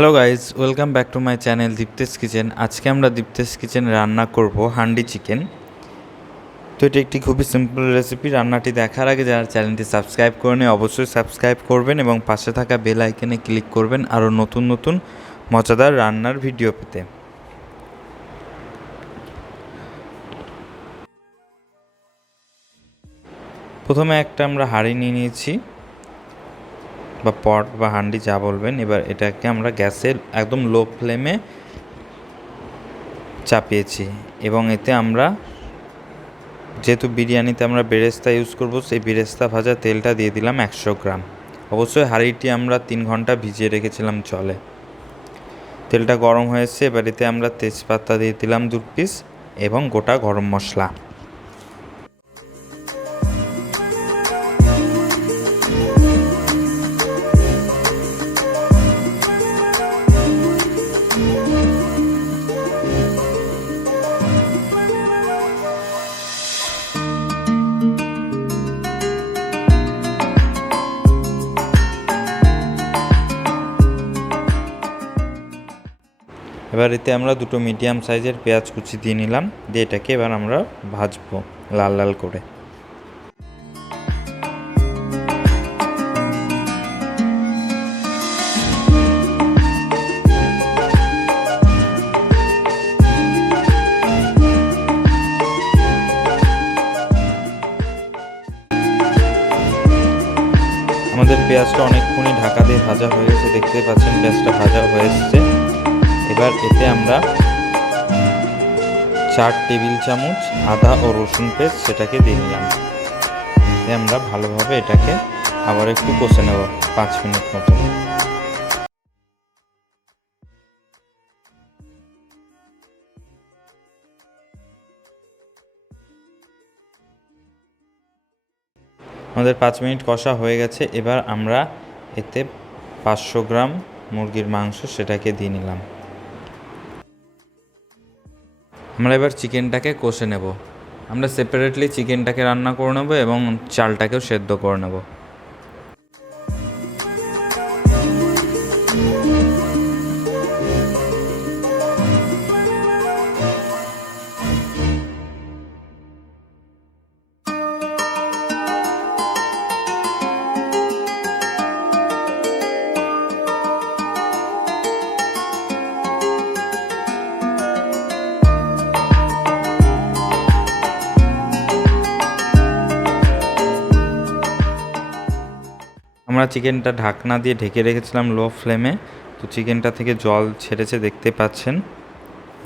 Hello guys, welcome back to my channel Diptesh kitchen. আজকে আমরা Diptesh kitchen রান্না করব হান্ডি চিকেন। তো এটা একটি খুবই সিম্পল রেসিপি। রান্নাটি দেখার আগে যারা চ্যানেলটি সাবস্ক্রাইব করেনি অবশ্যই সাবস্ক্রাইব করবেন এবং পাশে থাকা বেল আইকনে ক্লিক করবেন আরও নতুন নতুন মজাদার রান্নার ভিডিও পেতে। প্রথমে একটা আমরা হাঁড়ি নিয়ে নিয়েছি বা পট বা হান্ডি যা বলবেন। এবার এটাকে আমরা গ্যাসের একদম লো ফ্লেমে চাপিয়েছি এবং এতে আমরা যেহেতু বিরিয়ানিতে আমরা বেরেস্তা ইউজ করব, সেই বেরেস্তা ভাজা তেলটা দিয়ে দিলাম 100 গ্রাম। অবশ্যই হাঁড়িটি আমরা 3 ঘন্টা ভিজিয়ে রেখেছিলাম জলে। তেলটা গরম হয়েছে, এবার এতে আমরা তেজপাতা দিয়ে দিলাম 2 পিস এবং গোটা গরম মশলা। এবার এতে আমরা 2 মিডিয়াম সাইজের পেঁয়াজ কুচি দিয়ে নিলাম, দিয়ে এটাকে এবার আমরা ভাজবো লাল লাল করে। আমাদের পেঁয়াজটা অনেকক্ষণই ঢাকা দিয়ে ভাজা হয়ে গেছে, দেখতে পাচ্ছেন পেঁয়াজটা ভাজা হয়ে এসছে। এবার এতে আমরা 4 টেবিল চামচ আদা ও রসুন পেস্ট সেটাকে দিয়ে নিলাম। এতে আমরা ভালোভাবে এটাকে আবার একটু কষে নেব 5 মিনিট মতো। আমাদের 5 মিনিট কষা হয়ে গেছে। এবার আমরা এতে 500 গ্রাম মুরগির মাংস সেটাকে দিয়ে নিলাম। আমরা এবার চিকেনটাকে কষে নেব। আমরা সেপারেটলি চিকেনটাকে রান্না করে নেব এবং চালটাকেও সেদ্ধ করে নেব। আমরা চিকেনটা ঢাকনা দিয়ে ঢেকে রেখেছিলাম লো ফ্লেমে। তো চিকেনটা থেকে জল ছেড়েছে, দেখতে পাচ্ছেন।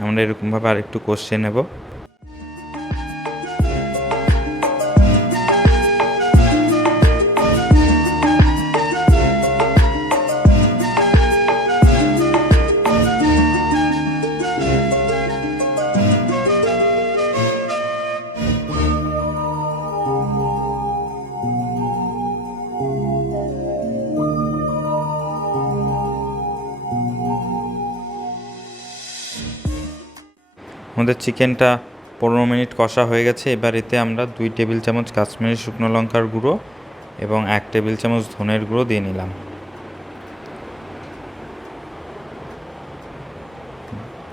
আমরা এরকমভাবে আরেকটু কষিয়ে নেব। আমাদের চিকেনটা 15 মিনিট কষা হয়ে গেছে। এবার এতে আমরা 2 টেবিল চামচ কাশ্মীরি শুকনো লঙ্কার গুঁড়ো এবং 1 টেবিল চামচ ধনের গুঁড়ো দিয়ে নিলাম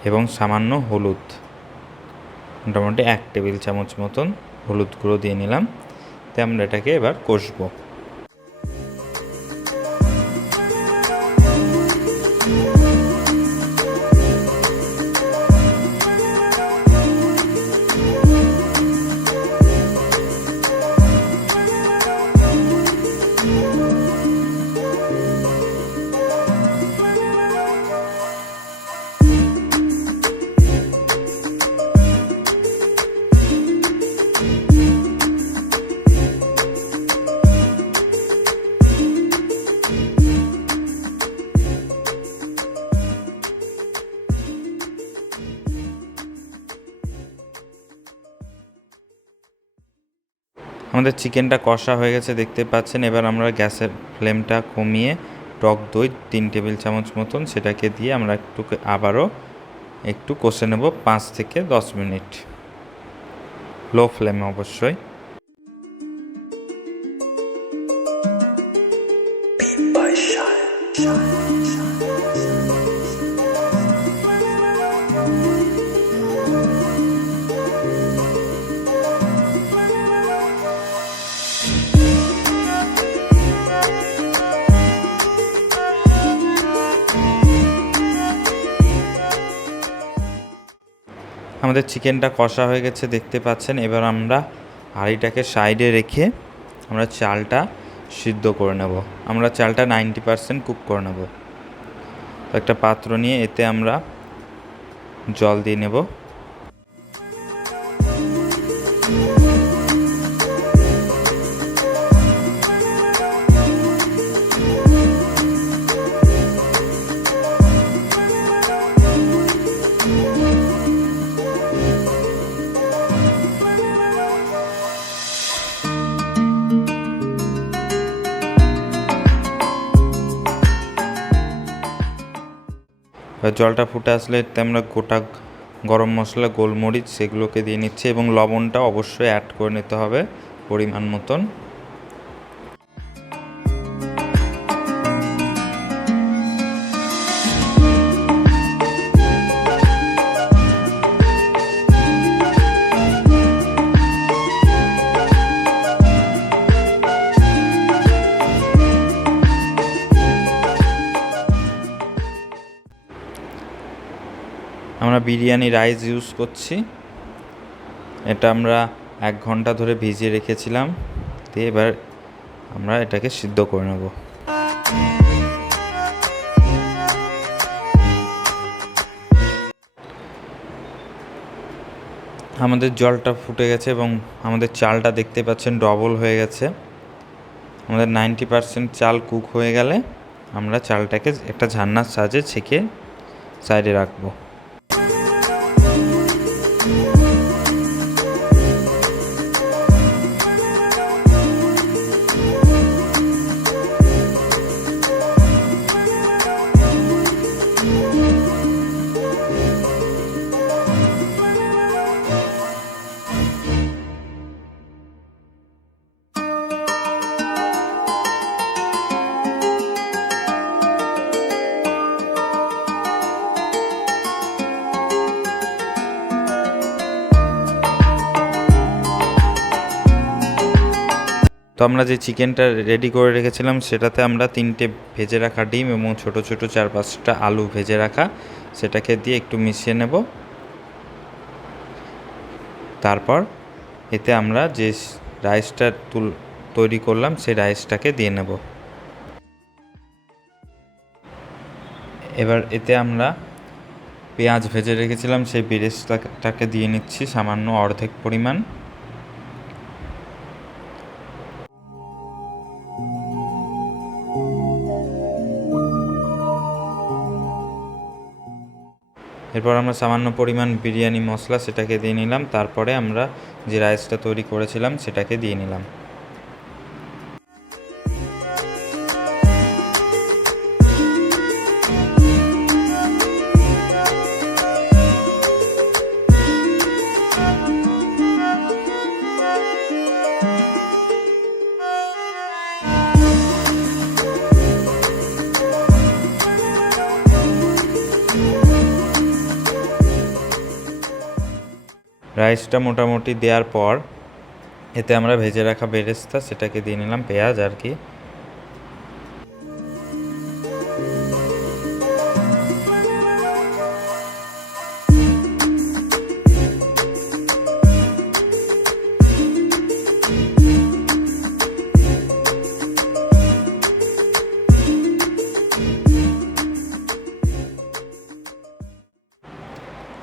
এবং সামান্য হলুদ, মোটামুটি 1 টেবিল চামচ মতন হলুদ গুঁড়ো দিয়ে নিলাম। তো আমরা এটাকে এবার কষবো। আমাদের চিকেনটা কষা হয়ে গেছে, দেখতে পাচ্ছেন। এবার আমরা গ্যাসের ফ্লেমটা কমিয়ে টক দই 3 টেবিল চামচ মতন সেটাকে দিয়ে আমরা আবারও একটু কষে নেব 5 থেকে 10 মিনিট, লো ফ্লেমে অবশ্যই। আমাদের চিকেনটা কষা হয়ে গেছে দেখতে পাচ্ছেন। এবার আমরা হাঁড়িটাকে সাইডে রেখে আমরা চালটা সিদ্ধ করে নেব। আমরা চালটা 90% কুক করে নেব। একটা পাত্র নিয়ে এতে আমরা জল দিয়ে নেব। জলটা ফুটে আসলে এতে আমরা গোটা গরম মশলা, গোলমরিচ সেগুলোকে দিয়ে নিচ্ছি এবং লবণটা অবশ্যই অ্যাড করে নিতে হবে পরিমাণ মতন। আমরা বিরিয়ানি রাইস ইউজ করছি। এটা আমরা 1 ঘন্টা ধরে ভিজিয়ে রেখেছিলাম। দিয়ে এবার আমরা এটাকে সিদ্ধ করে নেব। আমাদের জলটা ফুটে গেছে এবং আমাদের চালটা দেখতে পাচ্ছেন ডবল হয়ে গেছে। আমাদের 90% চাল কুক হয়ে গেলে আমরা চালটাকে একটা ঝান্নার সাহায্যে ছেঁকে সাইডে রাখবো। তো আমরা যে চিকেনটা রেডি করে রেখেছিলাম সেটাতে আমরা 3টে ভেজে রাখা ডিম এবং ছোট ছোট 4-5টা আলু ভেজে রাখা সেটাকে দিয়ে একটু মিশিয়ে নেব। তারপর এতে আমরা যে রাইসটা তৈরি করলাম সেই রাইসটাকে দিয়ে নেব। এবার এতে আমরা পেঁয়াজ ভেজে রেখেছিলাম সেই পেঁয়াজটাকে দিয়ে নিচ্ছি সামান্য অর্ধেক পরিমাণ। এরপর আমরা সামান্য পরিমাণ বিরিয়ানি মশলা সেটাকে দিয়ে নিলাম। তারপরে আমরা যে রাইসটা তৈরি করেছিলাম সেটাকে দিয়ে নিলাম। রাইসটা মোটামুটি দেওয়ার পর এতে আমরা ভেজে রাখা বেরেস্তা সেটাকে দিয়ে নিলাম, পেঁয়াজ আর কি।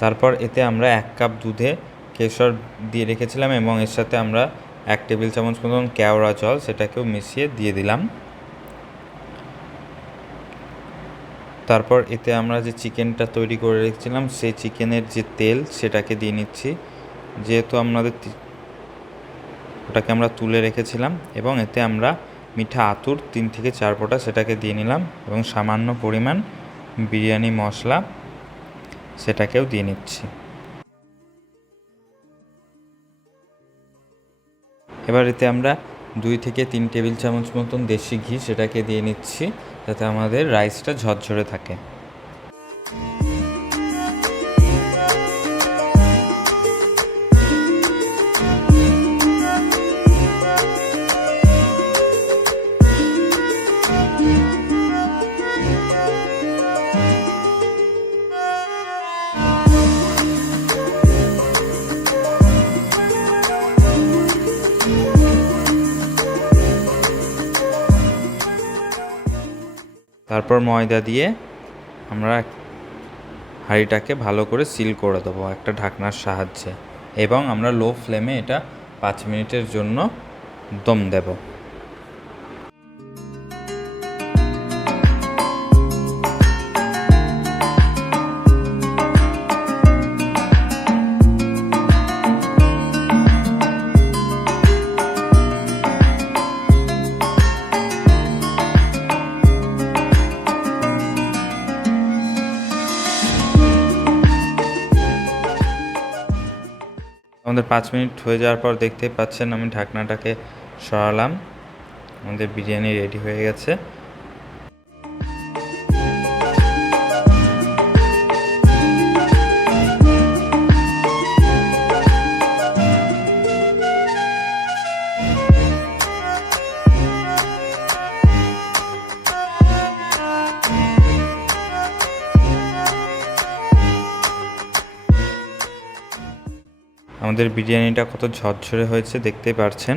তারপর এতে আমরা 1 কাপ দুধে কেশর দিয়ে রেখেছিলাম এবং এর সাথে আমরা 1 টেবিল চামচ মতন কেওড়া জল সেটাকেও মিশিয়ে দিয়ে দিলাম। তারপর এতে আমরা যে চিকেনটা তৈরি করে রেখেছিলাম সেই চিকেনের যে তেল সেটাকে দিয়ে নিচ্ছি, যেহেতু ওটাকে আমরা তুলে রেখেছিলাম। এবং এতে আমরা মিঠা আতর 3 থেকে 4 ফোঁটা সেটাকে দিয়ে নিলাম এবং সামান্য পরিমাণ বিরিয়ানি মশলা সেটাকেও দিয়ে নিচ্ছি। এবার এতে আমরা 2 থেকে 3 টেবিল চামচ মতন দেশি ঘি সেটাকে দিয়ে নিচ্ছি, যাতে আমাদের রাইসটা ঝরঝরে থাকে। তারপর ময়দা দিয়ে আমরা হাঁড়িটাকে ভালো করে সিল করে দেবো একটা ঢাকনার সাহায্যে, এবং আমরা লো ফ্লেমে এটা 5 মিনিটের জন্য দম দেব। আমাদের 5 মিনিট হয়ে যাওয়ার পর দেখতেই পাচ্ছেন আমি ঢাকনাটাকে সরালাম, আমাদের বিরিয়ানি রেডি হয়ে গেছে। আমাদের বিরিয়ানিটা কত ঝরঝরে হয়েছে দেখতে পাচ্ছেন।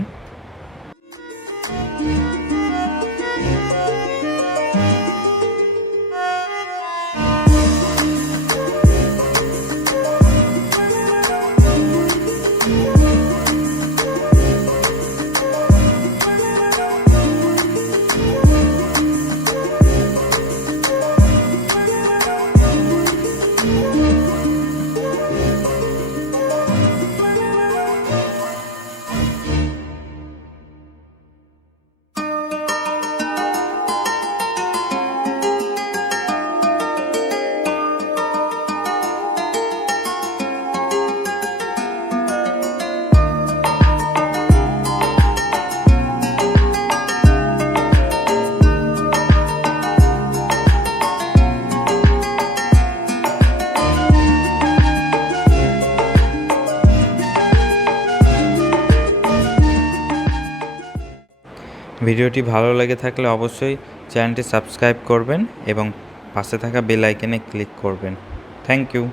ভিডিওটি ভালো লেগে থাকলে অবশ্যই চ্যানেলটি সাবস্ক্রাইব করবেন এবং পাশে থাকা বেল আইকনে ক্লিক করবেন। Thank you.